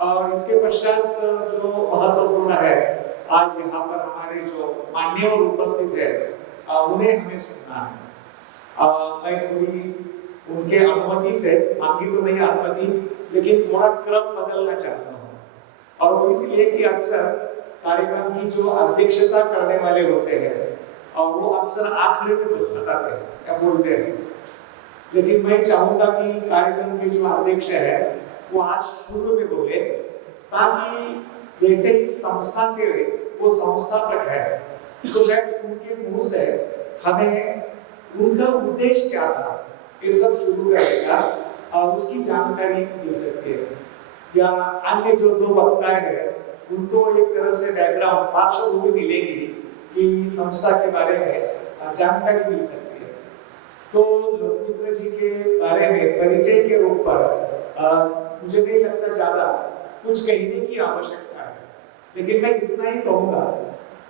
और इसके पश्चात जो महत्वपूर्ण है, आज यहाँ पर हमारे जो मान्यवर उपस्थित है उन्हें हमें सुनना है। मैं थोड़ी उनके अनुमति से, मांगी तो नहीं अनुमति, लेकिन थोड़ा क्रम बदलना चाहता हूँ। और वो इसलिए कि अक्सर कार्यक्रम की जो अध्यक्षता करने वाले होते हैं और वो अक्सर आखिरी में बताते हैं या बोलते हैं, लेकिन मैं चाहूंगा कि कार्यक्रम के जो अध्यक्ष है वो आज शुरू में बोले, ताकि जैसे इस संस्था के वो संस्थापक है तो शायद उनके मुंह से हमें उनका उद्देश्य क्या था ये सब शुरू रहेगा और उसकी जानकारी मिल सकती है, या अन्य जो दो वक्ता है उनको एक तरह से बैकग्राउंड पार्श्वभूमि मिलेगी कि संस्था के बारे में जानकारी मिल सकती है। तो लोकमित्र जी के बारे में परिचय के रूप पर मुझे नहीं लगता ज्यादा कुछ कहने की आवश्यकता है, लेकिन मैं इतना ही कहूंगा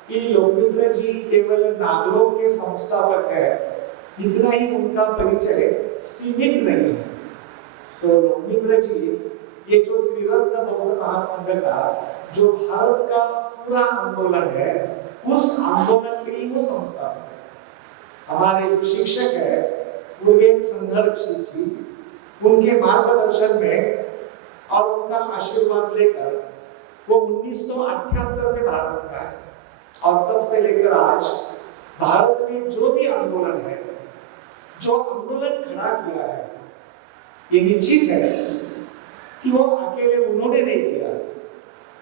कि लोकमित्र जी केवल नागलोक के संस्थापक है, इतना ही उनका परिचय सीमित नहीं है। तो लोकमित्र जी ये जो त्रिरत्न बौद्ध महासंघ का जो भारत का पूरा आंदोलन है, उस आंदोलन के ही वो संस्थापक है। हमारे जो शिक्षक है मुरुगेश संदर्भ जी, उनके मार्गदर्शन में और उनका आशीर्वाद लेकर वो 1978 में भारत में आए और तब से लेकर आज भारत में जो भी आंदोलन है, जो आंदोलन खड़ा किया है, ये निश्चित है कि वो अकेले उन्होंने नहीं किया,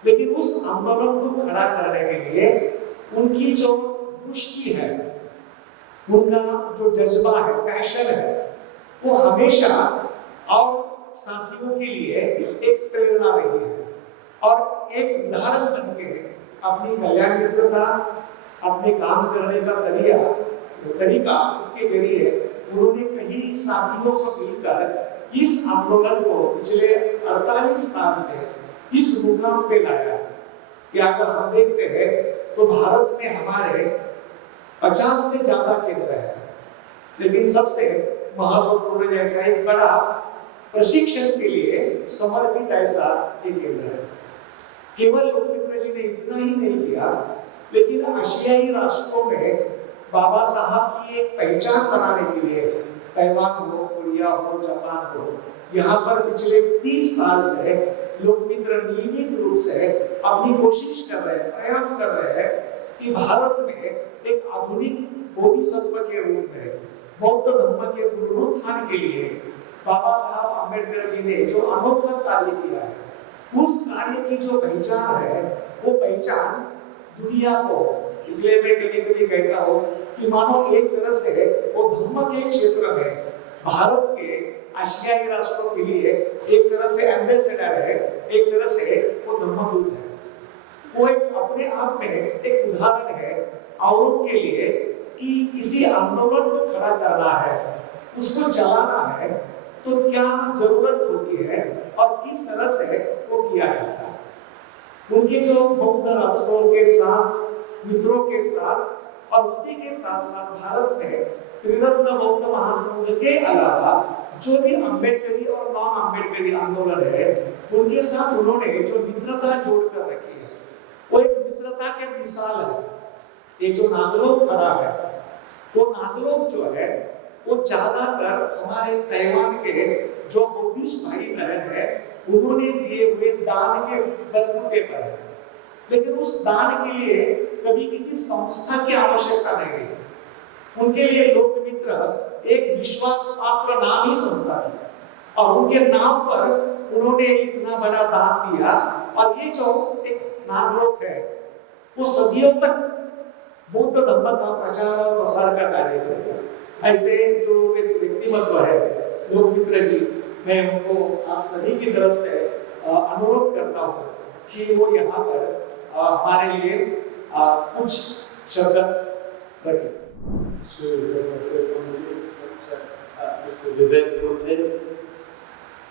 लेकिन उस आंदोलन को खड़ा करने के लिए उनकी जो दृष्टि है, उनका जो जज्बा है, पैशन है, वो हमेशा और साथियों के लिए एक प्रेरणा रही है और एक उदाहरण बन के अपनी कल्याण मित्रता, अपने काम करने का तरीका उसके जरिए उन्होंने कई साथियों को मिलकर इस आंदोलन को पिछले 48 साल से इस मुकाम पे लाया। कि अगर हम देखते हैं तो भारत में हमारे 50 से ज्यादा केंद्र है, लेकिन सबसे महत्वपूर्ण जैसा एक बड़ा प्रशिक्षण के लिए समर्पित ऐसा एक केंद्र है। केवल लोकमित्र जी ने इतना ही नहीं किया, लेकिन एशियाई राष्ट्रों में बाबा साहब की एक पहचान बनाने के लिए, ताइवान हो, कोरिया हो, जापान हो, यहाँ पर पिछले 30 साल से लोकमित्र नियमित रूप से अपनी कोशिश कर रहे हैं, प्रयास कर रहे हैं कि भारत में एक आधुनिक बोधिसत्व के रूप में बौद्ध धर्म के पुनरुत्थान के लिए बाबा साहब अम्बेडकर जी ने जो अनोखा कार्य किया है, उस कार्य की जो पहचान है, वो पहचान दुनिया को, इसलिए मैं कभी-कभी कहता हूँ कि मानो एक तरह से वो धर्म के क्षेत्र में भारत के एशियाई राष्ट्रों के लिए एक तरह से एम्बेसडर है, एक तरह से वो धर्मदूत है। वो एक अपने आप में एक उदाहरण है औरों के लिए कि किसी आंदोलन को खड़ा करना है, उसको चलाना है, तो क्या जरूरत होती है और किस तरह से वो किया जाता है। उनके जो बौद्ध राष्ट्रों के साथ, मित्रों के साथ और उसी के साथ साथ भारत में त्रिरत्न बौद्ध महासंघ के अलावा जो भी अम्बेडकरी और नॉन अम्बेडकरी आंदोलन है, उनके साथ उन्होंने जो मित्रता जोड़ कर रखी है, वो एक मित्रता के मिसाल है। ये जो नागलोक खड़ा है, वो नागलोक जो है वो ज्यादातर हमारे ताइवान के जो बुद्धिस्ट भाई बहन है, उन्होंने दिए हुए दान के बदबूते पर है। लेकिन उस दान के लिए कभी किसी संस्था की आवश्यकता नहीं रही। उनके लिए लोकमित्र एक विश्वास पात्र नाम ही संस्था थी और उनके नाम पर उन्होंने इतना बड़ा दान दिया। और ये जो एक नागलोक है, वो सदियों तक बौद्ध धर्म का प्रचार और प्रसार का कार्य करेगा। ऐसे जो एक व्यक्तिमत्व है लोकमित्र जी, मैं उनको आप सभी की तरफ से अनुरोध करता हूँ कि वो यहाँ पर हमारे लिए कुछ शब्द रखें।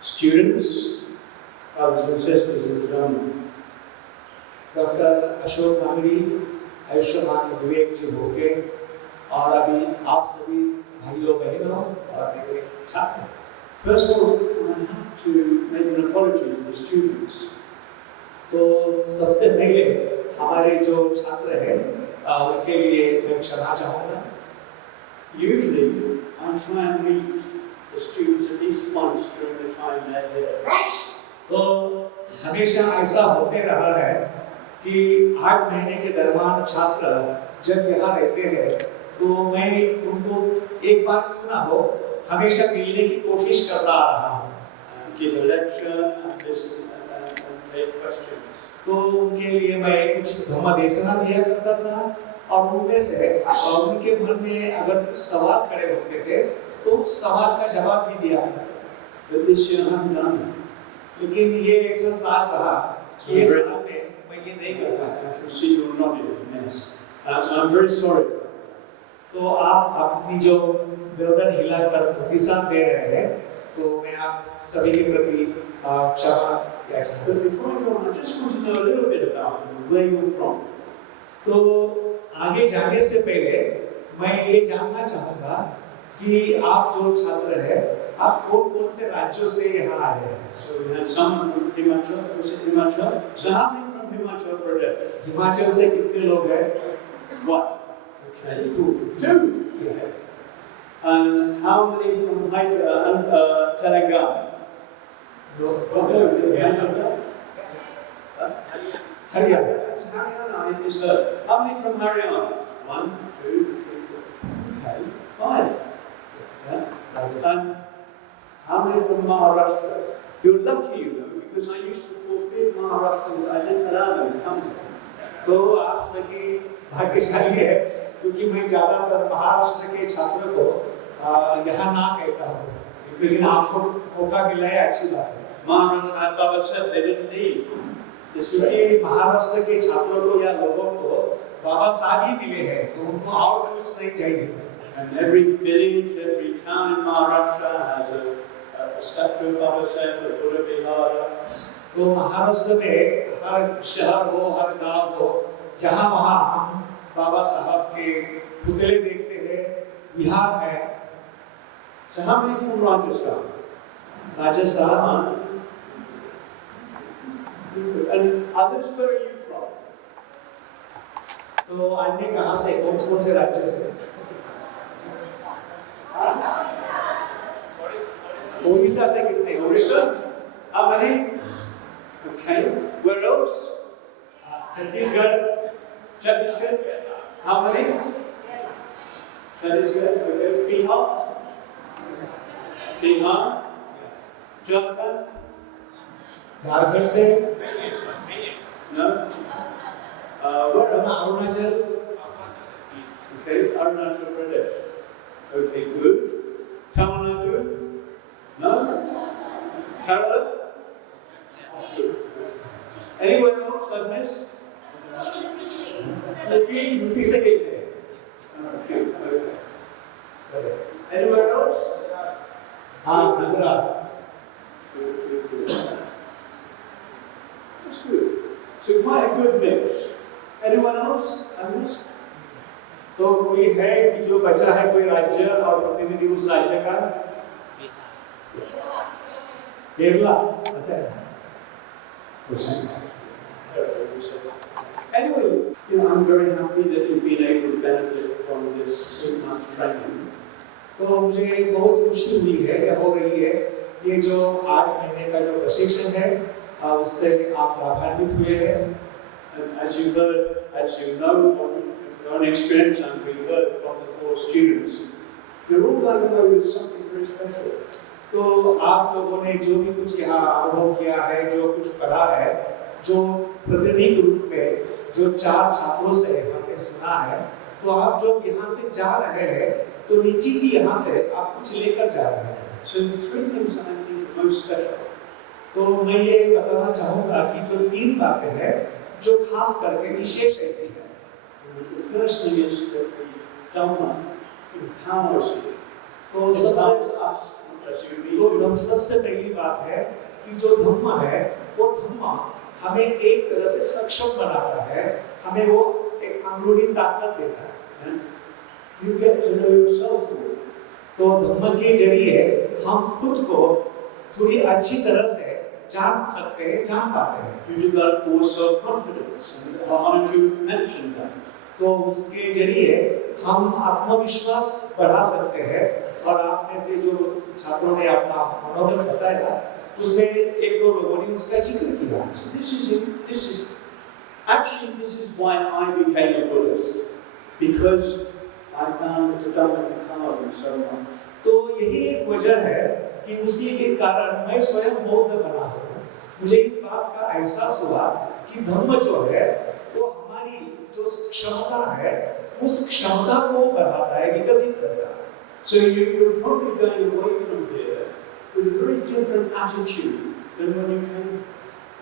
Students, brothers and sisters in the drama. Doctor Ashok Mangadi, Ayushman Vivek ji होके और अभी आप सभी भाइयों बहनों और मेरे छात्र। First of all, I have to make an apology to the students. सबसे पहले हमारे जो छात्र हैं उनके लिए मैं क्षमा चाहूँगा। Usually, I try and meet the students at least once during the time they're here. तो हमेशा ऐसा होते रहा है कि 8 महीने के दरमियान छात्र जब यहाँ रहते हैं तो मैं उनको एक बार क्यों ना हो हमेशा मिलने की कोशिश करता आ रहा हूँ। Give a lecture and listen and take questions. तो उनके लिए मैं कुछ धम्मदेशना दिया करता था और उनमें से उनके मन में अगर कुछ सवाल खड़े होते थे तो उस सवाल का जवाब भी दिया। But this year I haven't done that. लेकिन ये ऐसा साल रहा कि ये साल में मैं ये नहीं कर पाया। I can see you're nodding, yes. So I'm very sorry. तो आप अपनी जो गर्दन हिलाकर प्रतिसाद दे रहे हैं तो मैं आप सभी के प्रति क्षमा याचना But before I go on, I just want to know a little bit about you, where you're from. तो आगे जाने से पहले मैं ये जानना चाहूँगा कि आप जो छात्र हैं आप कौन-कौन से राज्यों से यहाँ आए हैं? So we had some from Himachal. Was it Himachal? So how many from Himachal Pradesh? Himachal से कितने लोग हैं? One. Okay. Two. Yeah. And how many from Telangana? Haryana. Haryana is third. How many from Haryana? 1, 2, 3, 4. Okay. 5. Yeah. And how many from Maharashtra? You're lucky, you know, because I used to forbid Maharashtrians. I didn't allow them to come. तो आप सभी भाग्यशाली है क्योंकि मैं ज़्यादातर महाराष्ट्र के छात्रों को यहाँ ना कहता हूँ, लेकिन आपको मौका मिला है अच्छी बात है। Maharashtra, Baba said they didn't need this क्योंकि महाराष्ट्र के छात्रों को या लोगों को बाबा साहब ही मिले हैं, तो उनको और कुछ नहीं चाहिए। And every village, every town in Maharashtra has a statue of Baba Saheb, a Buddha Vihara. तो महाराष्ट्र में हर शहर हो, हर गांव हो, जहाँ वहाँ हम बाबा साहब के पुतले देखते हैं, विहार है। So how many from Rajasthan? Rajasthan. And others, where are you from? तो अन्य कहाँ से, कौन से राज्य से? ओडिशा से कितने? Orissa? How many? Okay. Where else? Chhattisgarh. Chhattisgarh? How many? Chhattisgarh. Okay. Bihar? Bihar? Jharkhand? Jharkhand से। No. Where else? Arunachal. Okay. Arunachal Pradesh. Okay. Good. Tamil Nadu? No. Kerala? Anywhere else I've missed? UP से कितने? Okay. Okay. Anywhere else? हाँ, Gujarat. That's good. So quite a good mix. Anyone else I missed? तो कोई है कि जो बचा है कोई राज्य और प्रतिनिधि उस राज्य का? Kerala. Anyway, I'm very happy that you've been able to benefit from this 8-month training. तो मुझे बहुत खुशी हुई है या हो रही है ये जो 8 महीने का जो प्रशिक्षण है उससे आप लाभान्वित हुए हैं। And as you heard, as you know from your own experience, and we've heard from the 4 students, you're all going away with something very special. तो आप लोगों ने जो भी कुछ यहाँ अनुभव किया है, जो कुछ पढ़ा है, जो प्रतिनिधि रूप में जो 4 छात्रों से हमने सुना है, तो आप जो यहाँ से जा रहे हैं, तो निश्चित ही यहाँ से आप कुछ लेकर जा रहे हैं। So the 3 things I think are most special. तो मैं ये बताना चाहूँगा कि जो 3 बातें हैं, जो खास करके विशेष ऐसी है। The first thing is that the Dhamma empowers you. तो सबसे us, as you read. तो हम सबसे पहली बात है कि जो धम्म है, वो धम्म हमें एक तरह से सक्षम बनाता है, हमें वो एक अंदरूनी ताकत देता है। You get to know yourself more. तो धम्म के जरिए हम खुद को थोड़ी अच्छी तरह से जान सकते हैं, जान पाते हैं। You develop more self-confidence, and I wanted to mention that. तो उसके जरिए हम आत्मविश्वास बढ़ा सकते हैं। और आप में से जो छात्रों ने अपना मनोबल बताया, उसमें एक दो लोगों ने उसका जिक्र किया। This is why I became a Buddhist, because I found the Dhamma empowering so much. तो यही एक वजह है कि उसी के कारण मैं स्वयं बौद्ध बना हूँ। मुझे इस बात का एहसास हुआ कि धम्म जो है वो हमारी जो क्षमता है उस क्षमता को बढ़ाता है, विकसित करता है। So you're probably going away from here with a very different attitude than when you came.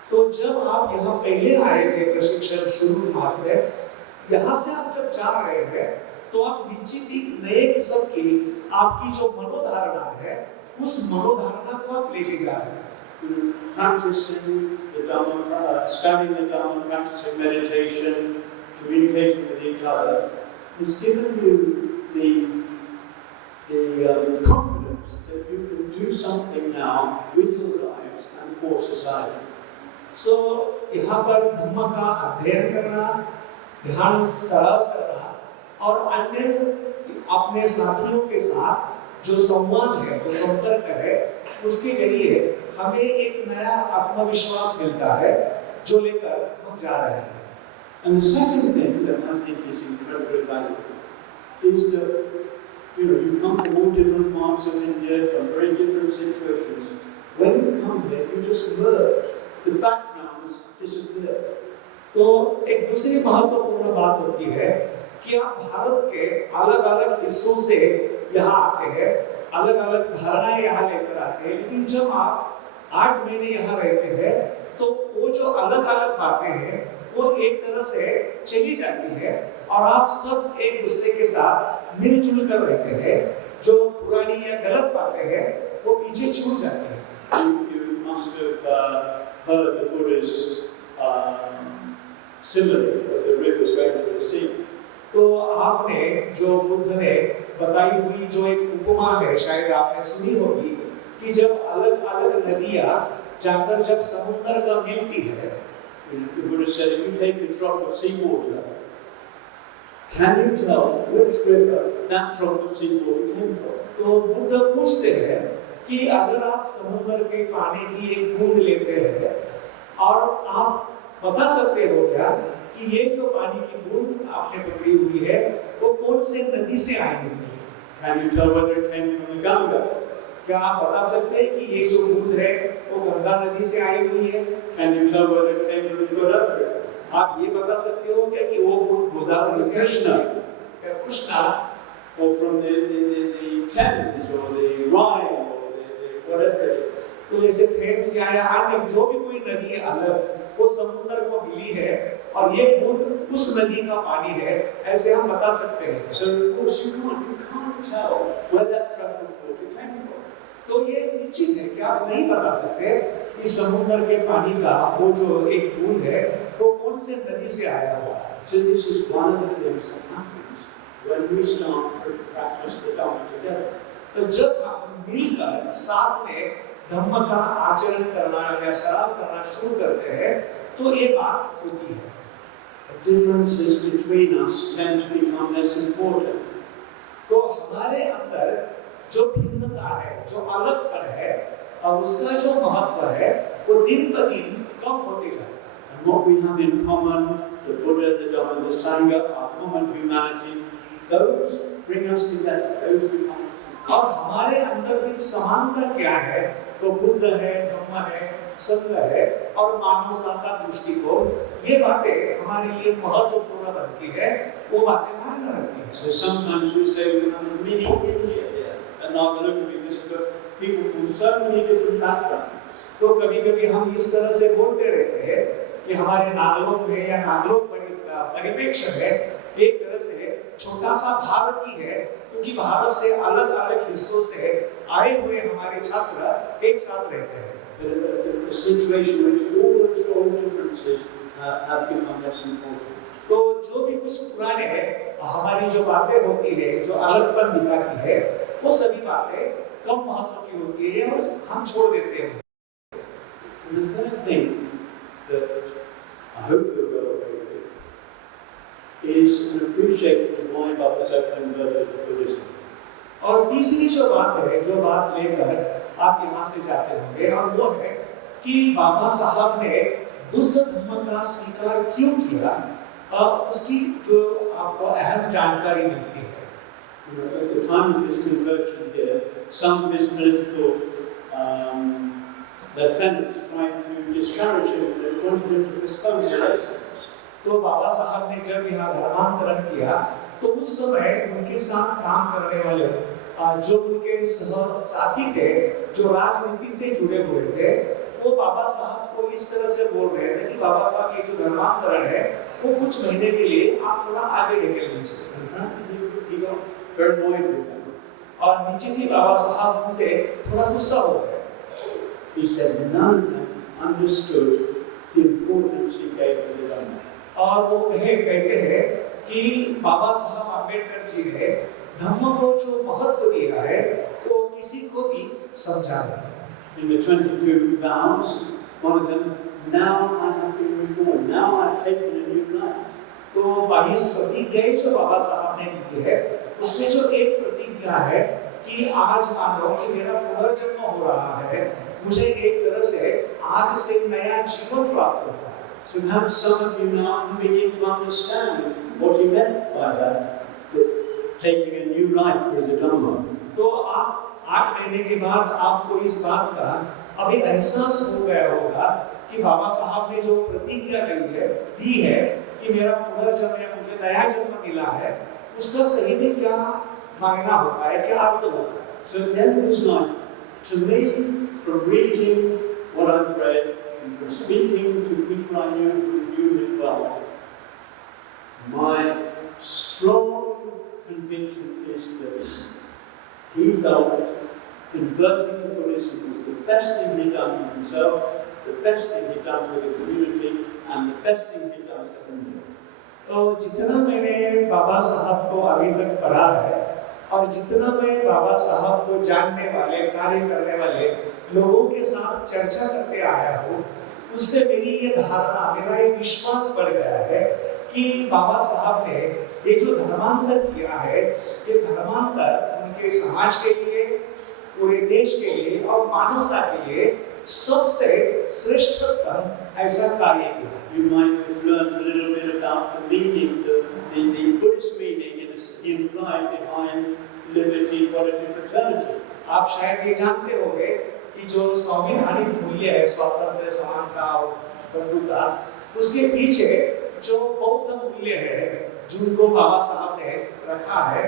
तो जब आप यहाँ पहले आए थे प्रशिक्षण शुरू मार्ग में, यहाँ से आप जब जा रहे हैं तो आप निश्चित एक नए किस्म की आपकी जो मनोधारणा है उस मनोधारणा को आप लेके जा रहे हैं। Practicing the Dhamma, studying the Dhamma, practicing meditation, communicating with each other, has given you the confidence that you can do something now with your lives and for society. So यहाँ पर धम्म का अध्ययन करना, ध्यान सरल करना और अन्य अपने साथियों के साथ जो संवाद है, जो संपर्क है, उसके जरिए हमें एक नया आत्मविश्वास मिलता है जो लेकर हम जा रहे हैं। And the second thing that I think is incredibly valuable is that you come from all different parts of India, from very different situations. When you come here, you just merge. The backgrounds disappear. तो एक दूसरी महत्वपूर्ण बात होती है कि आप भारत के अलग-अलग हिस्सों से यहाँ आते हैं, अलग-अलग धारणाएं यहाँ लेकर आते हैं, लेकिन जब आप 8 महीने यहाँ रहते हैं तो वो जो अलग-अलग बातें हैं वो एक तरह से चली जाती है और आप सब एक दूसरे के साथ मिलजुल कर रहते हैं। जो पुरानी या गलत बातें हैं वो पीछे छूट जाती हैं। You must have heard the Buddha's simile of the rivers going to the sea. तो आपने जो बुद्ध ने बताई हुई जो एक उपमा है, शायद आपने सुनी होगी कि जब अलग-अलग नदियाँ जाकर जब समुद्र का मिलती है, The Buddha said, if you take a drop of seawater, can you tell which river that drop of seawater came from? तो बुद्ध पूछते हैं कि अगर आप समुद्र के पानी की एक बूंद लेते हैं और आप बता सकते हो क्या कि ये जो पानी की बूंद आपने पकड़ी हुई है वो कौन से नदी से आई हुई है? Can you tell whether it came from the Ganga? क्या आप बता सकते हैं कि ये जो बूंद है वो गंगा नदी से आई हुई है? Can you tell whether it came from the Godavari? आप ये बता सकते हो क्या कि वो बूंद गोदावरी से आई है? Krishna or from the Thames or the Rhine or the whatever it is. तो ऐसे थेम्स या अन्य जो भी कोई नदी है अलग वो समुद्र को मिली है और ये बूंद उस नदी का पानी है, ऐसे हम बता सकते हैं। So of course you can't tell where that drop of water came from. तो ये निश्चित है कि आप नहीं बता सकते कि समुद्र के पानी का वो जो एक बूंद है वो कौन से नदी से आया हुआ है। So this is one of the things that happens when we start to practice the Dhamma together. तो जब हम मिलकर साथ में धम्म का आचरण करना या श्राव करना शुरू करते हैं तो ये बात होती है। The differences between us tend to become less important. तो हमारे अंदर जो भिन्नता है, जो अलगपन है और उसका जो महत्व है वो दिन ब दिन कम होते जाता है। And what we have in common, the Buddha, the Dhamma, the Sangha, our common humanity, those bring us together. Those become us. और हमारे अंदर में समानता क्या है? तो बुद्ध है, धम्म है, संघ है और मानवता का दृष्टिकोण, ये बातें हमारे लिए महत्वपूर्ण बनती है, वो बातें मायने रखती हैं। So sometimes we say we have a mini India here, and Nagaluk because we've got people from so many different backgrounds. तो कभी-कभी हम इस तरह से बोलते रहते हैं कि हमारे नागलोक में या नागलोक परिप्रेक्ष्य में एक तरह से छोटा सा भारत ही है, क्योंकि भारत से अलग-अलग हिस्सों से आए हुए हमारे छात्र एक साथ रहते हैं। The situation in which all those old differences have become less important. तो जो भी कुछ पुराने हैं, हमारी जो बातें होती है, जो अलगपन दिखाती है, वो सभी बातें कम महत्व की होती है और हम छोड़ देते हैं। And the thing that I hope you'll go away with is an appreciation of why Baba Sahib converted to Buddhism. और तीसरी जो बात है, जो बात लेकर आप यहाँ से जाते होंगे, और वो है कि बाबा साहब ने बुद्ध धर्म का स्वीकार क्यों किया, उसकी जो आपको अहम जानकारी मिलती है। At the time of his conversion here, some of his political lieutenants tried to discourage him and wanted him to postpone the elections. तो बाबा साहब ने जब यहाँ धर्मांतरण किया, तो उस समय उनके साथ काम करने वाले जो उनके साथी थे, जो राजनीति से जुड़े हुए थे, वो बाबा साहब को इस तरह से बोल रहे थे कि बाबा साहब ये जो धर्मांतरण है, वो कुछ महीने के लिए आप थोड़ा आगे लेकर लीजिए। Very annoyed with them. और निश्चित ही बाबा साहब उनसे थोड़ा गुस्सा हो गए। He said none of them understood the importance he gave to the Dhamma. और वो कहते हैं कि बाबा साहब अम्बेडकर जी ने धम्म को जो महत्व दिया है, वो किसी को भी समझा नहीं। In the 22 vows, one of them, now I have been reborn, now I have taken a new life. तो 22 प्रतिज्ञाएं जो बाबा साहब ने दी है, उसमें जो एक प्रतिज्ञा है कि आज मानो कि मेरा पुनर्जन्म हो रहा है, मुझे एक तरह से आज से नया जीवन प्राप्त होगा। So now some of you now begin to understand what he meant by that taking a new life for the Dhamma. तो आप 8 महीने के बाद आपको इस बात का अभी एहसास हो गया होगा कि बाबा साहब ने जो प्रतिज्ञा दी है कि मेरा पुनर्जन्म है, मुझे नया जन्म मिला है, उसका सही में क्या मायना होता है, क्या अर्थ होता है। So at the end of his life, to me, from reading what I've read and from speaking to people I knew who knew him well, my strong conviction is that he felt converting to Buddhism was the best thing he'd done for himself, the best thing he'd done for the community, and the best thing he'd done for India. तो जितना मैंने बाबा साहब को अभी तक पढ़ा है और जितना मैं बाबा साहब को जानने वाले, कार्य करने वाले लोगों के साथ चर्चा करते आया हूँ, उससे मेरी ये धारणा, मेरा ये विश्वास बढ़ गया है कि बाबा साहब ने ये जो धर्मांतर किया है, ये धर्मांतर उनके समाज के लिए, पूरे देश के लिए और मानवता के लिए सबसे श्रेष्ठतम ऐसा कार्य किया। You might have learned a little bit about the meaning, the Buddhist meaning implied behind liberty, equality, fraternity. आप शायद ये जानते होंगे कि जो संवैधानिक मूल्य है, स्वातंत्र्य, समानता और बंधुता, उसके पीछे जो बौद्ध मूल्य है, जिनको बाबा साहब ने रखा है,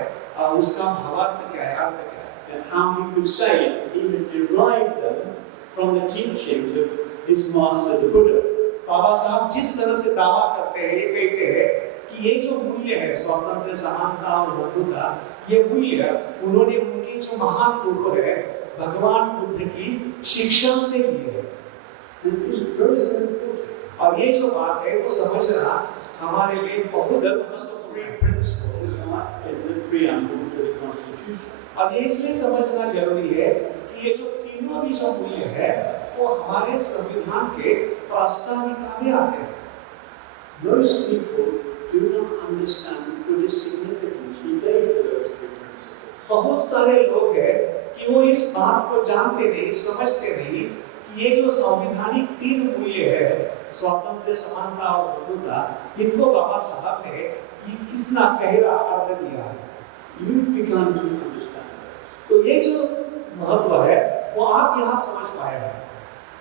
उसका भावार्थ क्या है, अर्थ क्या है? And how he could say it, he had derived them from the teachings of his master, the Buddha. बाबा साहब जिस तरह से दावा करते हैं, ये कहते हैं कि ये जो मूल्य है, स्वातंत्र्य, समानता और बंधुता, ये मूल्य उन्होंने उनके जो महान गुरु है, भगवान बुद्ध की शिक्षा से लिए है। और ये जो बात है, वो समझना हमारे लिए बहुत और ये इसलिए समझना जरूरी है कि ये जो तीनों भी जो मूल्य है, वो हमारे संविधान के प्रास्ताविका में आते हैं। Most people do not understand the Buddhist significance he gave to those three principles. बहुत सारे लोग हैं कि वो इस बात को जानते नहीं, समझते नहीं कि ये जो संवैधानिक 3 मूल्य है, स्वातंत्र्य, समानता और बंधुता, इनको बाबा साहब ने कितना गहरा अर्थ दिया है। You've begun to understand. तो ये जो महत्व है, वो आप यहाँ समझ पाए हैं।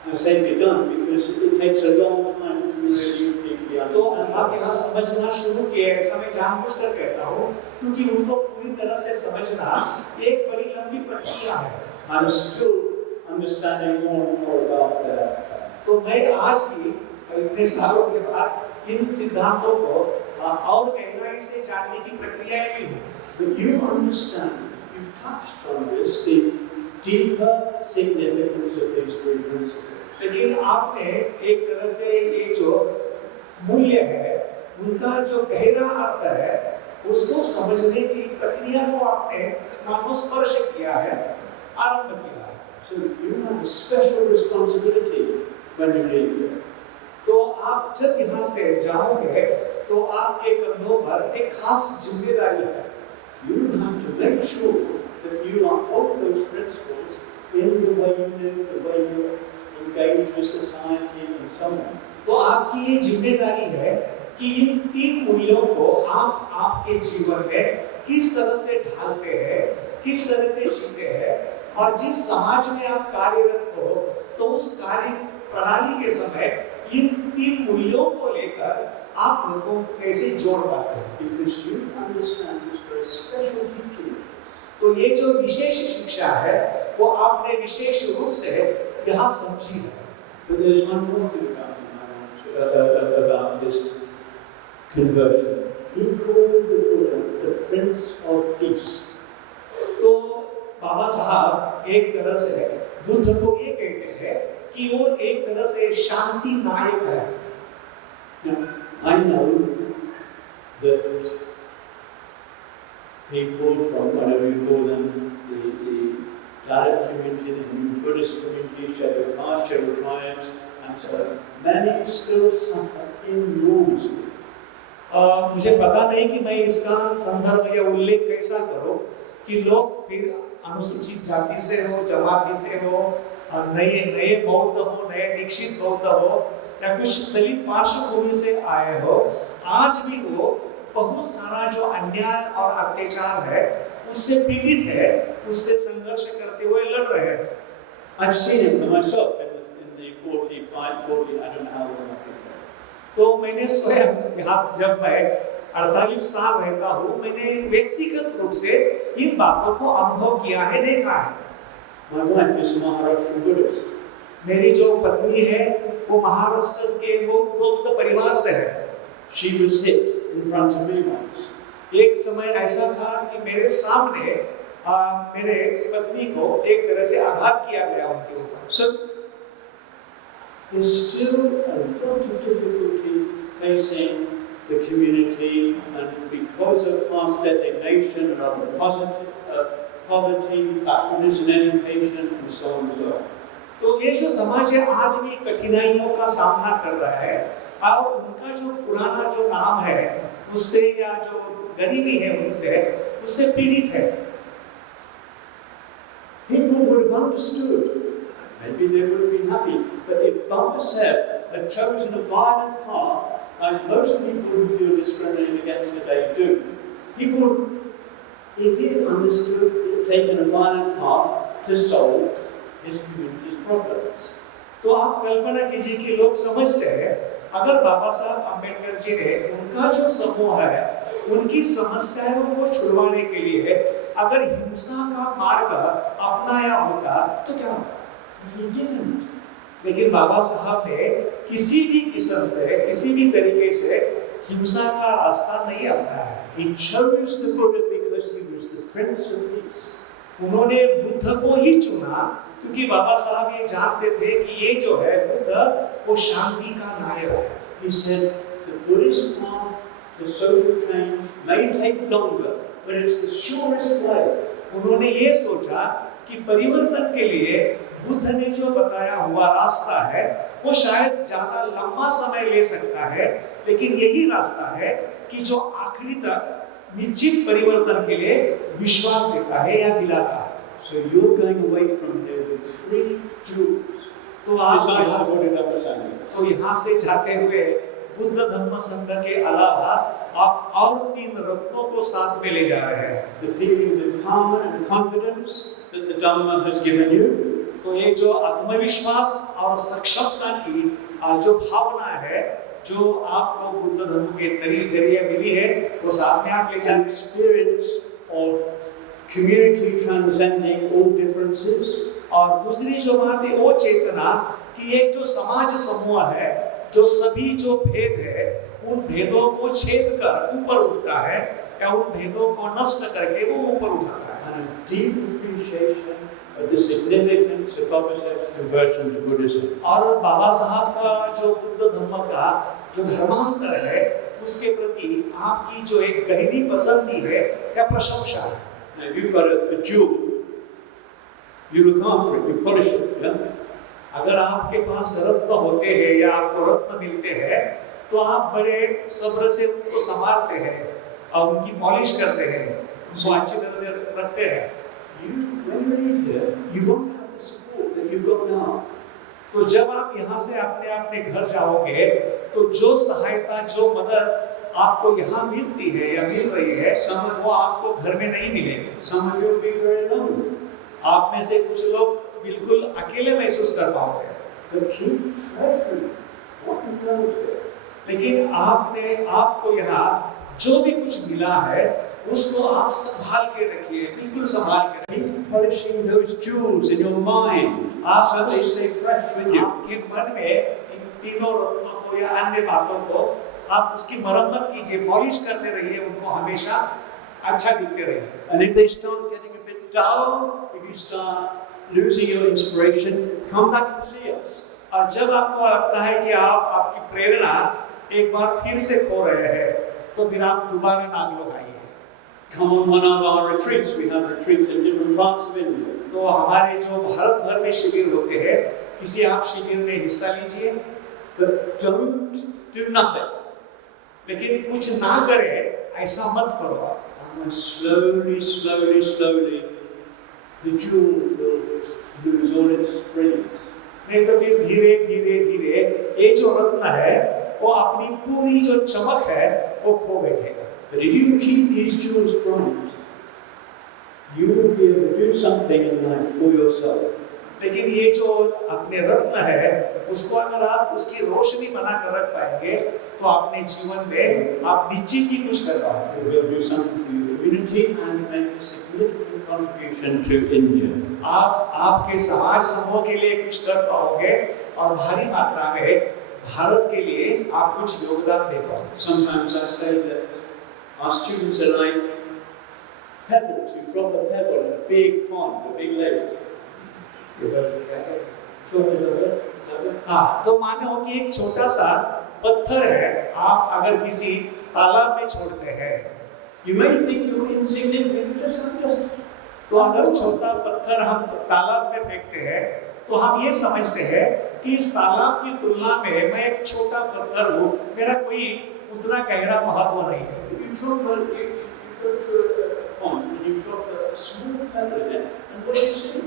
I say begun because it takes a long time to really deeply understand. तो आप यहाँ समझना शुरू किए, ऐसा मैं जानबूझकर कहता हूँ, क्योंकि उनको पूरी तरह से समझना एक बड़ी लंबी प्रक्रिया है। I'm still understanding more and more about that. तो मैं आज भी इतने सालों के बाद इन सिद्धांतों को और गहराई से जानने की प्रक्रिया में हूँ। But you understand, you've touched on this, the deeper significance of these three principles. लेकिन आपने एक तरह से ये जो मूल्य है, उनका जो गहरा अर्थ है, उसको समझने की प्रक्रिया को आपने मानो स्पर्श किया है, आरंभ किया है। So you have a special responsibility when you leave here. तो आप जब यहाँ से जाओगे तो आपके कंधों पर एक खास जिम्मेदारी है। You have to make sure that you uphold those principles in the way you live, the way you engage with society and so on. तो आपकी ये जिम्मेदारी है कि इन 3 मूल्यों को आप आपके जीवन में किस तरह से ढालते हैं, किस तरह से जीते हैं, और जिस समाज में आप कार्यरत हो तो उस कार्य प्रणाली के समय इन 3 मूल्यों को लेकर आप लोगों को कैसे जोड़ पाते हैं। Because you understand this very special teaching. तो ये जो विशेष शिक्षा है वो आपने विशेष रूप से यहाँ समझी है। But there's one more thing about this conversion. He called the Buddha the Prince of Peace. तो बाबा साहब एक तरह से बुद्ध को ये कहते हैं कि वो एक तरह से शांति नायक है। Now, I know that people from whatever you call them, the Dalit community, the new Buddhist community, shadow caste, shadow tribes, and so on, many still suffer enormously. मुझे पता नहीं कि मैं इसका संदर्भ या उल्लेख कैसा करूं कि लोग फिर अनुसूचित जाति से हो, जमाती से हो, नए बौद्ध हो, नए दीक्षित बौद्ध हो, या कुछ दलित पार्श्वभूमि से आए हो, आज भी वो बहुत सारा जो अन्याय और अत्याचार है उससे पीड़ित है, उससे संघर्ष करते हुए लड़ रहे हैं। I've seen it for myself in the 45, 40, I don't know how long I've been there. तो मैंने स्वयं यहाँ जब मैं 48 साल रहता हूँ, मैंने व्यक्तिगत रूप से इन बातों को अनुभव किया है, देखा है। My wife is a Maharashtra Buddhist. मेरी जो पत्नी है वो महाराष्ट्र के वो बौद्ध परिवार से है। She was hit in front of me once. एक समय ऐसा था कि मेरे सामने मेरे पत्नी को एक तरह से आघात किया गया उनके ऊपर। So there's still a lot of difficulty facing the community, and because of past designation and other poverty, backwards in education, and so on and so on. तो ये जो समाज है आज भी कठिनाइयों का सामना कर रहा है, और उनका जो पुराना जो नाम है उससे, या जो गरीबी है उससे पीड़ित है। People would have understood, maybe they would have been happy, but if Baba Sahib had chosen a violent path, like most people who feel discriminated against today do, people would, if he had understood, taken a violent path to solve his community's problems. तो आप कल्पना कीजिए कि लोग समझते हैं अगर बाबा साहब अम्बेडकर जी ने उनका जो समूह है उनकी समस्याओं को छुड़वाने के लिए अगर हिंसा का मार्ग अपनाया होता तो क्या होता। लेकिन बाबा साहब ने किसी भी किस्म से, किसी भी तरीके से हिंसा का रास्ता नहीं अपनाया। He chose the Buddha because he was the Prince of Peace. उन्होंने बुद्ध को ही चुना क्योंकि बाबा साहब ये जानते थे कि ये जो है बुद्ध वो शांति का नायक है। He said the Buddhist path to social change may take longer, but it's the surest way. उन्होंने ये सोचा कि परिवर्तन के लिए बुद्ध ने जो बताया हुआ रास्ता है वो शायद ज्यादा लंबा समय ले सकता है, लेकिन यही रास्ता है कि जो आखिरी तक निश्चित परिवर्तन के लिए विश्वास देता है या दिलाता है। So you're going away from here with 3 jewels. तो आप यहाँ से जाते हुए बुद्ध धम्म संघ के अलावा आप और 3 रत्नों को साथ में ले जा रहे हैं। The feeling of empowerment and confidence that the Dhamma has given you. तो ये जो आत्मविश्वास और सक्षमता की जो भावना है जो आपको बुद्ध धर्म के जरिए मिली है वो साथ में आप ले जाएं। Experience of community transcending all differences. और दूसरी जो बात है वो चेतना कि एक जो समाज समूह है जो सभी जो भेद है उन भेदों को छेद कर ऊपर उठता है या उन भेदों को नष्ट करके वो ऊपर उठाता है। And a deep appreciation of the significance of Baba Sahib's conversion to Buddhism. और बाबा साहब का जो बुद्ध धर्म का जो धर्मांतर है उसके प्रति आपकी जो एक गहरी पसंदी है या प्रशंसा है। Now, if you've got a jewel, you look after it, you polish it, yeah? अगर आपके पास रत्न होते हैं या आपको रत्न मिलते हैं तो आप बड़े सब्र से उनको संभालते हैं और उनकी पॉलिश करते हैं, उनको अच्छी तरह से रखते हैं। When you leave here, you won't have the support that you've got now. तो जब आप यहाँ से अपने घर जाओगे तो जो सहायता जो मदद आपको यहाँ मिलती है या मिल रही है वो आपको घर में नहीं मिलेगी। Some of you will be very lonely. आप में से कुछ लोग बिल्कुल अकेले महसूस कर पाओगे। But keep treasuring what you know here. लेकिन आपको यहाँ जो भी कुछ मिला है उसको आप संभाल के रखिए, बिल्कुल संभाल के रखिए। Keep polishing those jewels in your mind, so they stay fresh with you. आपके मन में इन तीनों रत्नों को या अन्य बातों को आप उसकी मरम्मत कीजिए, पॉलिश करते रहिए, उनको हमेशा अच्छा दिखते रहिए। And if they start getting a bit dull, if you start losing your inspiration, come back and see us. और जब आपको लगता है कि आपकी प्रेरणा एक बार फिर से खो रहे हैं तो फिर आप दोबारा नागलोक आइए। Come on one of our retreats. We have retreats in different parts of India. तो हमारे जो भारत भर में शिविर होते हैं, किसी आप शिविर में हिस्सा लीजिए, But don't do nothing. लेकिन कुछ ना करें, ऐसा मत करो आप। And slowly, slowly, slowly, the jewel will lose all its brilliance. नहीं तो फिर धीरे धीरे धीरे ये जो रत्न है वो अपनी पूरी जो चमक है वो खो बैठेगा। But if you keep these jewels bright, you will be able to do something in life for yourself. लेकिन ये जो अपने रत्न है उसको अगर आप उसकी रोशनी बना कर रख पाएंगे तो अपने जीवन में आप निश्चित ही कुछ कर पाओगे। You will do something for your community and make a significant contribution to India. आपके समाज समूह के लिए कुछ कर पाओगे और भारी मात्रा में भारत के लिए आप कुछ योगदान दे पाओगे। Sometimes I say that our students are like pebbles. You drop a pebble in a big pond, a big lake. हाँ, तो मानो कि एक छोटा सा पत्थर है, आप अगर किसी तालाब में छोड़ते हैं, You may think you're insignificant, just तो अगर छोटा पत्थर हम तालाब में फेंकते हैं तो हम ये समझते हैं कि इस तालाब की तुलना में मैं एक छोटा पत्थर हूँ, मेरा कोई उतना गहरा महत्व नहीं है। you go to a pond and you drop a small pebble in it, and what do you see?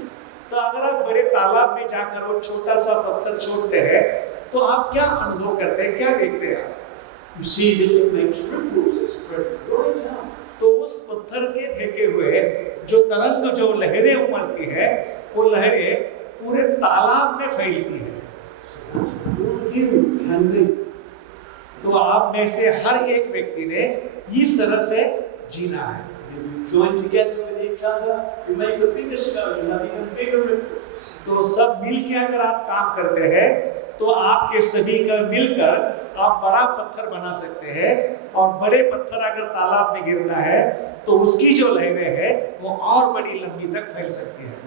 तो अगर आप बड़े तालाब में जाकर वो छोटा सा पत्थर छोड़ते हैं तो आप क्या अनुभव करते हैं, क्या देखते हैं आप? You see that it makes ripples, it's spread right out. तो उस पत्थर के फेंके हुए जो तरंग जो लहरें उमड़ती है वो लहरें पूरे तालाब में फैलती है। All of you can be. तो आप में से हर एक व्यक्ति ने इस तरह से जीना है। If you join together with each other, you make a bigger stone, you have even bigger ripples. तो सब मिलके अगर आप काम करते हैं तो आपके सभी का मिलकर आप बड़ा पत्थर बना सकते हैं और बड़े पत्थर अगर तालाब में गिरना है तो उसकी जो लहरें हैं वो और बड़ी लंबी तक फैल सकती है।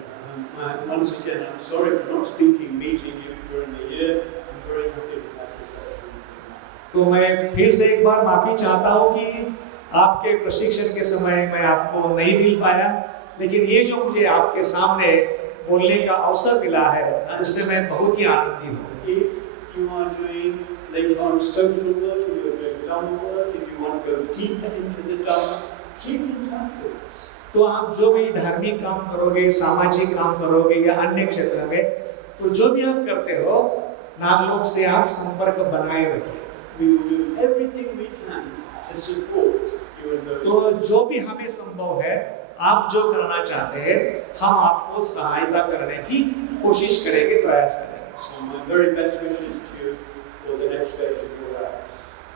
Once again, I'm sorry for not speaking, meeting you during the year. I'm very happy to have this opportunity. तो मैं फिर से एक बार माफी चाहता हूँ कि आपके प्रशिक्षण के समय मैं आपको नहीं मिल पाया, लेकिन ये जो मुझे आपके सामने बोलने का अवसर मिला है उससे मैं बहुत ही आनंदित हूँ। If you are doing later on social work, if you're doing Dharma work, if you want to go deeper into the Dharma, keep in touch with us. तो आप जो भी धार्मिक काम करोगे, सामाजिक काम करोगे या अन्य क्षेत्र में, तो जो भी आप करते हो नागलोक से आप संपर्क बनाए रखिए। We will do everything we can to support you in those. तो जो भी हमें संभव है, आप जो करना चाहते हैं, हम आपको सहायता करने की कोशिश करेंगे, प्रयास करेंगे। So my very best wishes to you for the next stage of your lives.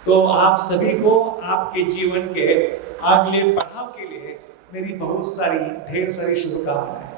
तो आप सभी को आपके जीवन के अगले पड़ाव के लिए मेरी बहुत सारी ढेर सारी शुभकामनाएं।